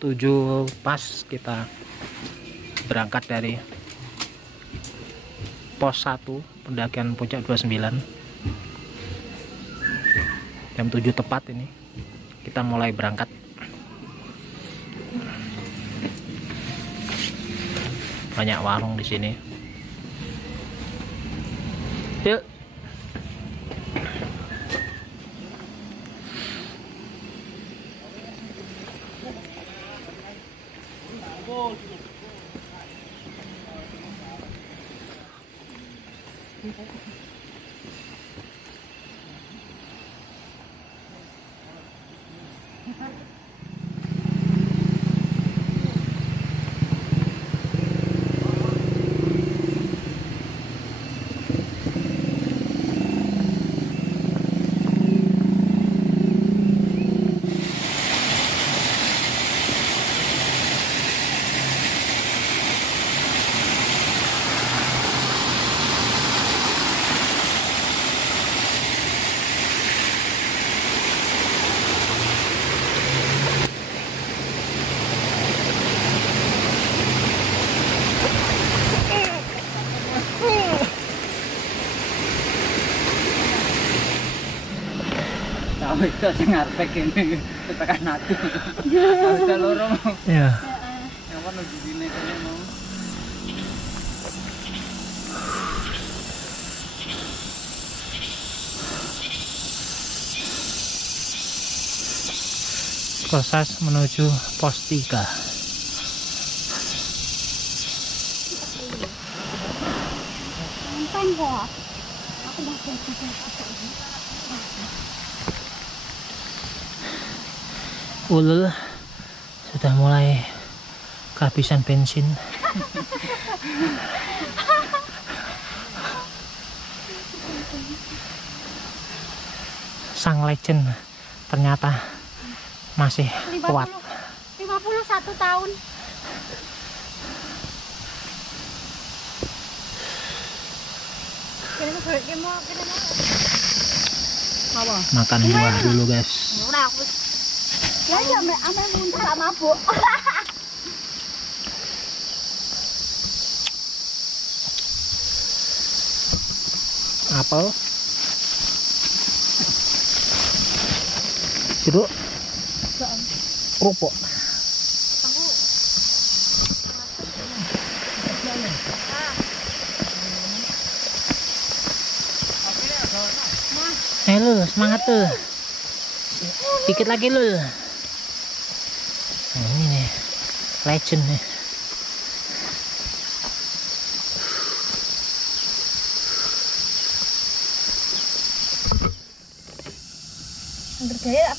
7 pas kita berangkat dari pos 1 pendakian puncak 29. Jam 7 tepat ini kita mulai berangkat. Banyak warung di sini. Yuk. Tahu itu sing ngarepek kene tekan atu. Ada lorong. Ya. Yang mana di sini kene mau. Proses menuju pos 3. Sampai kok. Aku udah Ulul sudah mulai kehabisan bensin. Sang legend ternyata masih kuat. 51 tahun. Makan buah dulu guys. Ya ame muntah gak mabuk. Apel. Jeruk. Kerupuk. Lul, semangat tuh. Dikit lagi Lul. Nah, ini nih legend nih. Bergaya.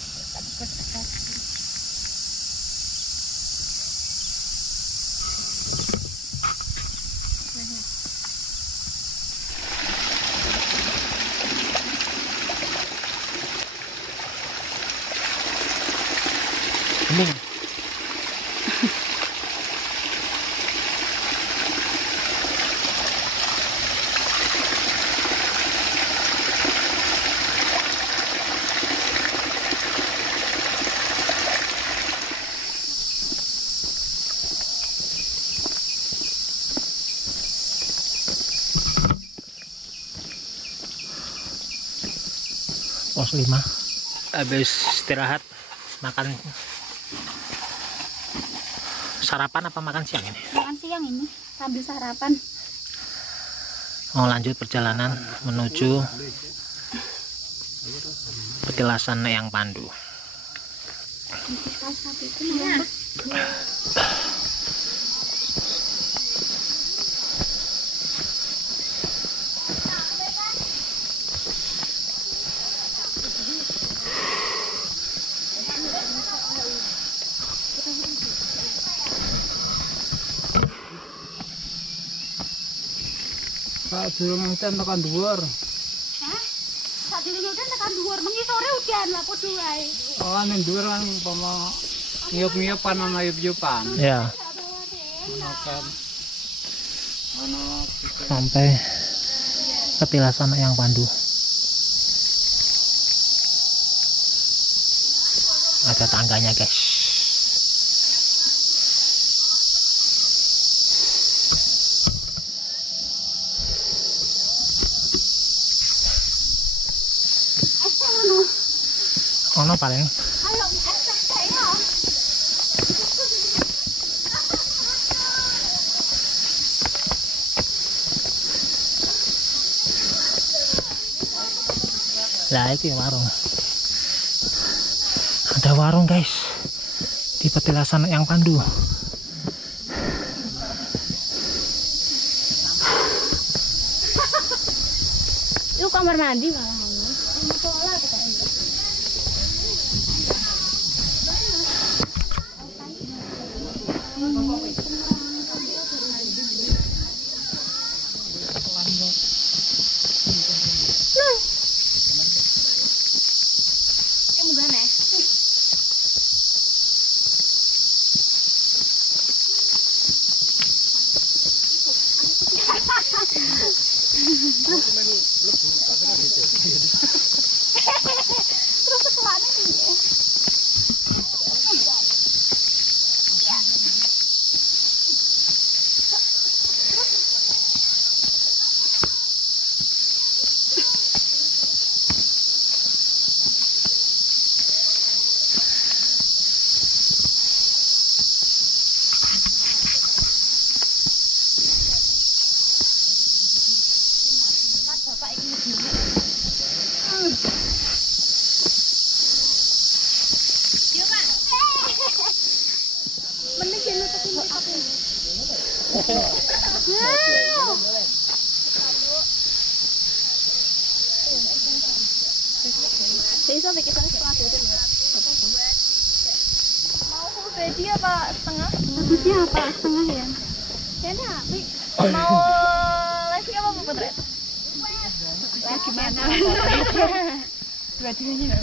Ini pos 5. Habis istirahat makan sarapan apa makan siang ini? Makan siang ini sambil sarapan. Mau lanjut perjalanan menuju petilasan Eyang Pandu. Pak durung enten tekan dhuwur. Hah? Sak dene udan tekan dhuwur, mengi sore udan lah podo wae. Oh, ning dhuwur kan umpama ngiyup-ngiyupan ana ngiyup-ngiyupan. Ya, Ono kan. Ono sampai petilasan Eyang Pandu. Ada tangganya guys. kono paling. Ayo, ya. Lah iki warung. Ada warung guys di petilasan yang Pandu. Itu kamar mandi malah. Musola katanya. Terus kemana nih? Bapak ini Iya, Pak. Mending jangan nutup aku. Saya bikin setengah dosen. Mau full veggie apa setengah? Bagusnya apa? Setengah ya. Ini apa? Mau lagi apa mau potret? Gimana? Dua-duanya.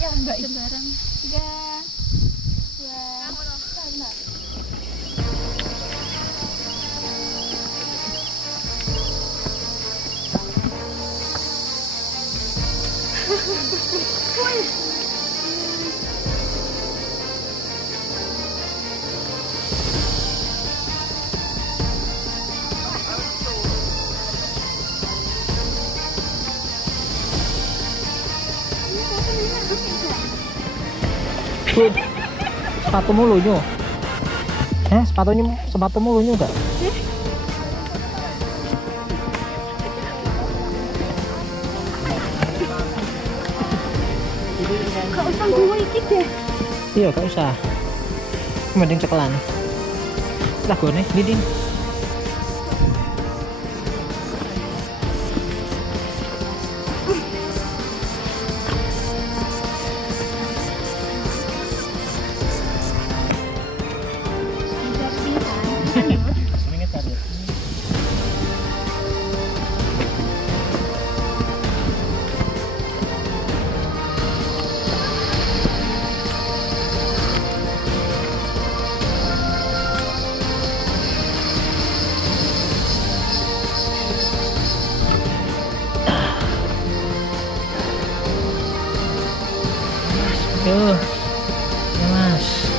Ya Mbak sembarang. 3 2 1. Sepatu mulunya. Sepatu mulunya enggak? Gak usah gue iki deh. Iya, gak usah. Mending cekelan. Lah gone, Didin. Tuh, ya Mas.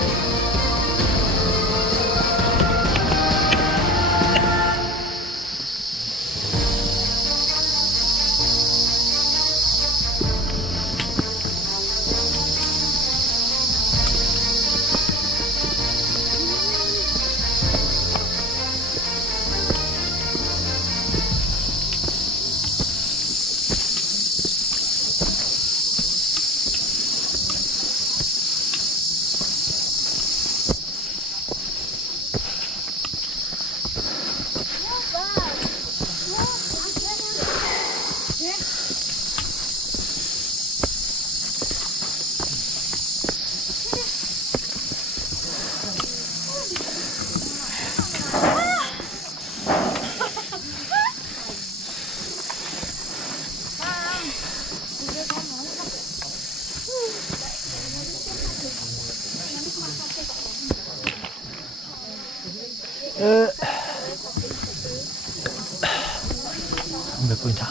Ambil puncak.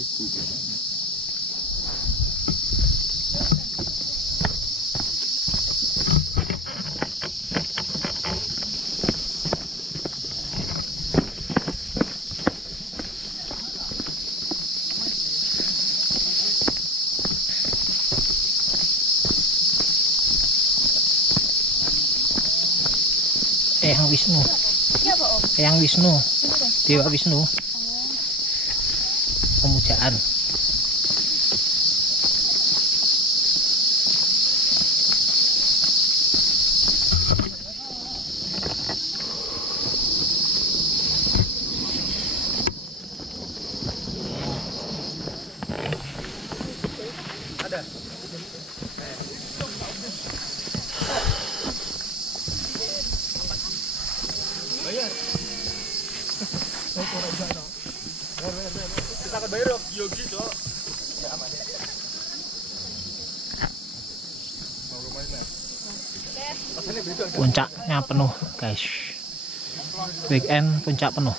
Eyang Wisnu. Iya, Pak Om. Eyang Wisnu. Dewa Wisnu. Pemujaan. Puncaknya penuh, guys. Weekend puncak penuh.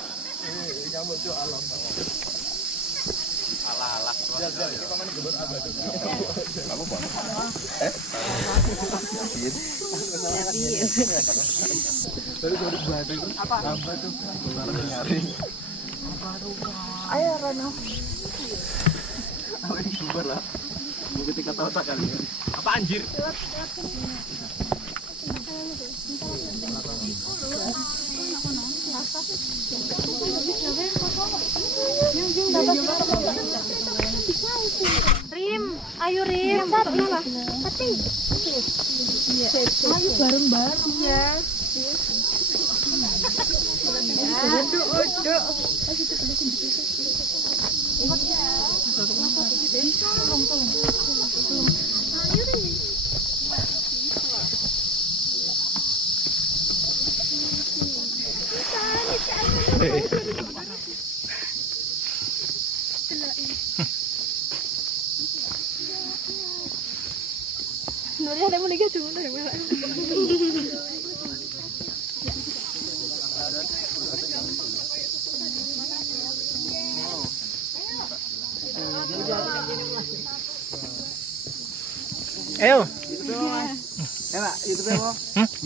Ayo Rano. Ketika tahu tak kali. Apa anjir? Rim, ayo Rim. Pati. Ayo bareng-bareng ya. Aduh. Ayo Rim. Nuria ada mau lagi cuma dari mana? Ayo. Ya, Pak, YouTube mau.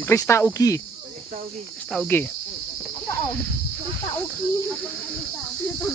Krista Ugi. Krista Ugi. Enggak Om. Kita Uki. YouTube.